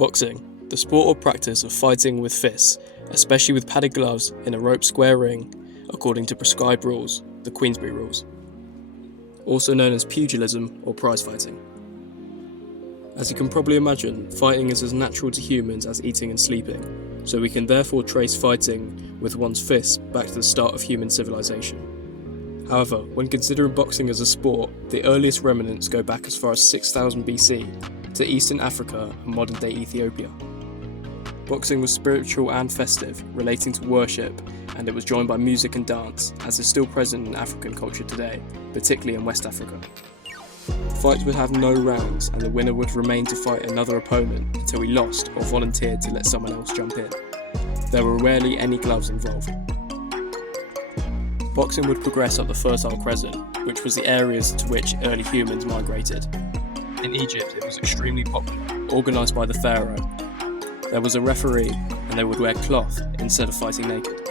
Boxing, the sport or practice of fighting with fists, especially with padded gloves in a rope square ring, according to prescribed rules, the Queensberry rules. Also known as pugilism or prize fighting. As you can probably imagine, fighting is as natural to humans as eating and sleeping, so we can therefore trace fighting with one's fists back to the start of human civilization. However, when considering boxing as a sport, the earliest remnants go back as far as 6000 BC to Eastern Africa and modern-day Ethiopia. Boxing was spiritual and festive, relating to worship, and it was joined by music and dance, as is still present in African culture today, particularly in West Africa. Fights would have no rounds, and the winner would remain to fight another opponent until he lost or volunteered to let someone else jump in. There were rarely any gloves involved. Boxing would progress up the Fertile Crescent, which was the areas to which early humans migrated. In Egypt, it was extremely popular, organised by the pharaoh. There was a referee, and they would wear cloth instead of fighting naked.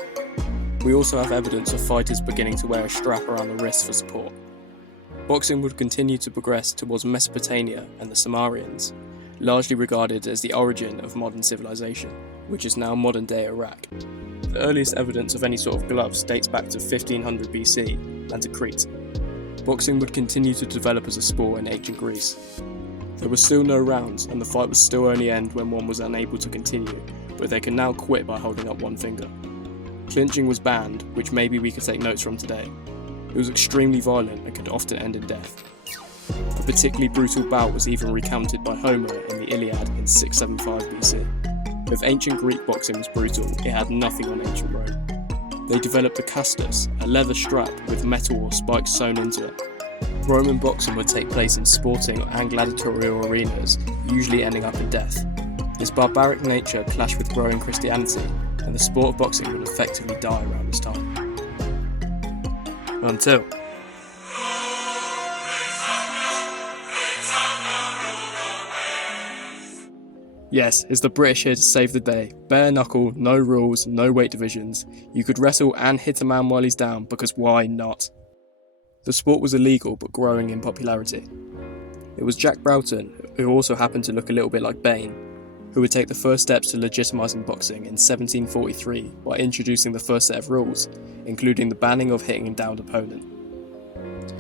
We also have evidence of fighters beginning to wear a strap around the wrist for support. Boxing would continue to progress towards Mesopotamia and the Sumerians, largely regarded as the origin of modern civilization, which is now modern-day Iraq. The earliest evidence of any sort of gloves dates back to 1500 BC and to Crete. Boxing would continue to develop as a sport in ancient Greece. There were still no rounds, and the fight would still only end when one was unable to continue, but they can now quit by holding up one finger. Clinching was banned, which maybe we could take notes from today. It was extremely violent and could often end in death. A particularly brutal bout was even recounted by Homer in the Iliad in 675 BC. If ancient Greek boxing was brutal, it had nothing on ancient Rome. They developed the castus, a leather strap with metal or spikes sewn into it. Roman boxing would take place in sporting and gladiatorial arenas, usually ending up in death. This barbaric nature clashed with growing Christianity, and the sport of boxing would effectively die around this time. Until yes, it's the British here to save the day. Bare knuckle, no rules, no weight divisions. You could wrestle and hit a man while he's down, because why not? The sport was illegal but growing in popularity. It was Jack Broughton, who also happened to look a little bit like Bane, who would take the first steps to legitimising boxing in 1743 by introducing the first set of rules, including the banning of hitting a downed opponent.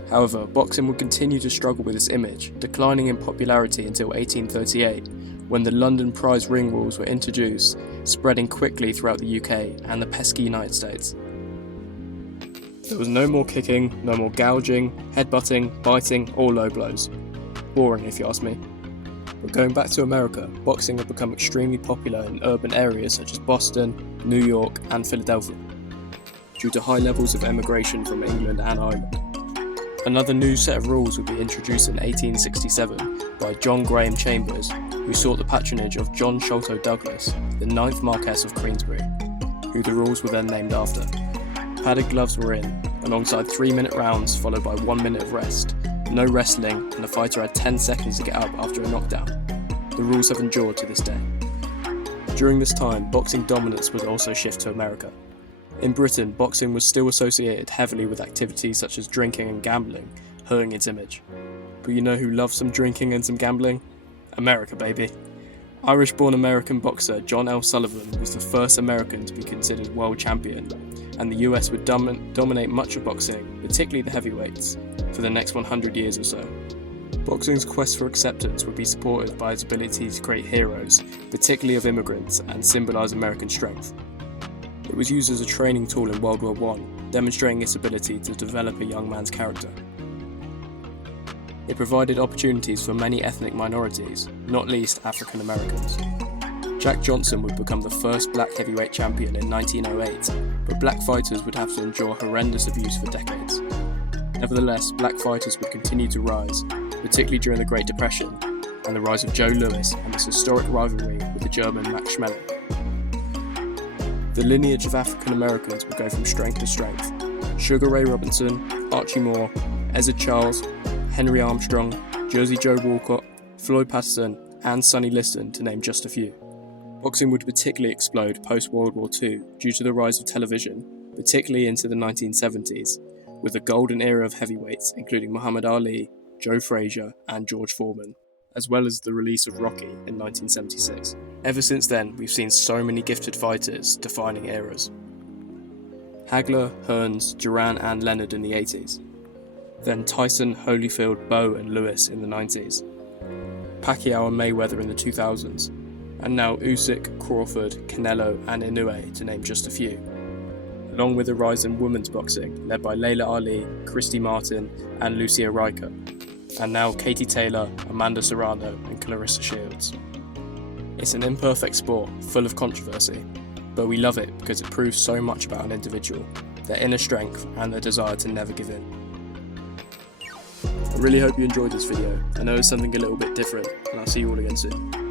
However, boxing would continue to struggle with its image, declining in popularity until 1838, when the London prize ring rules were introduced, spreading quickly throughout the UK and the pesky United States. There was no more kicking, no more gouging, headbutting, biting, or low blows. Boring if you ask me. But going back to America, boxing had become extremely popular in urban areas such as Boston, New York, and Philadelphia, due to high levels of emigration from England and Ireland. Another new set of rules would be introduced in 1867 by John Graham Chambers, who sought the patronage of John Sholto Douglas, the 9th Marquess of Queensberry, who the rules were then named after. Padded gloves were in, alongside 3-minute rounds followed by 1 minute of rest, no wrestling, and the fighter had 10 seconds to get up after a knockdown. The rules have endured to this day. During this time, boxing dominance would also shift to America. In Britain, boxing was still associated heavily with activities such as drinking and gambling, hurting its image. But you know who loves some drinking and some gambling? America, baby. Irish-born American boxer John L. Sullivan was the first American to be considered world champion, and the US would dominate much of boxing, particularly the heavyweights, for the next 100 years or so. Boxing's quest for acceptance would be supported by its ability to create heroes, particularly of immigrants, and symbolise American strength. It was used as a training tool in World War I, demonstrating its ability to develop a young man's character. It provided opportunities for many ethnic minorities, not least African Americans. Jack Johnson would become the first black heavyweight champion in 1908, but black fighters would have to endure horrendous abuse for decades. Nevertheless, black fighters would continue to rise, particularly during the Great Depression, and the rise of Joe Louis and his historic rivalry with the German Max Schmeling. The lineage of African Americans would go from strength to strength. Sugar Ray Robinson, Archie Moore, Ezra Charles, Henry Armstrong, Jersey Joe Walcott, Floyd Patterson, and Sonny Liston, to name just a few. Boxing would particularly explode post-World War II due to the rise of television, particularly into the 1970s, with the golden era of heavyweights including Muhammad Ali, Joe Frazier, and George Foreman. as well as the release of Rocky in 1976. Ever since then, we've seen so many gifted fighters defining eras. Hagler, Hearns, Duran and Leonard in the 80s. Then Tyson, Holyfield, Bowe and Lewis in the 90s. Pacquiao and Mayweather in the 2000s. And now Usyk, Crawford, Canelo and Inoue, to name just a few. Along with a rise in women's boxing, led by Layla Ali, Christy Martin and Lucia Riker. And now Katie Taylor, Amanda Serrano and Clarissa Shields. It's an imperfect sport, full of controversy, but we love it because it proves so much about an individual, their inner strength and their desire to never give in. I really hope you enjoyed this video. I know it's something a little bit different, and I'll see you all again soon.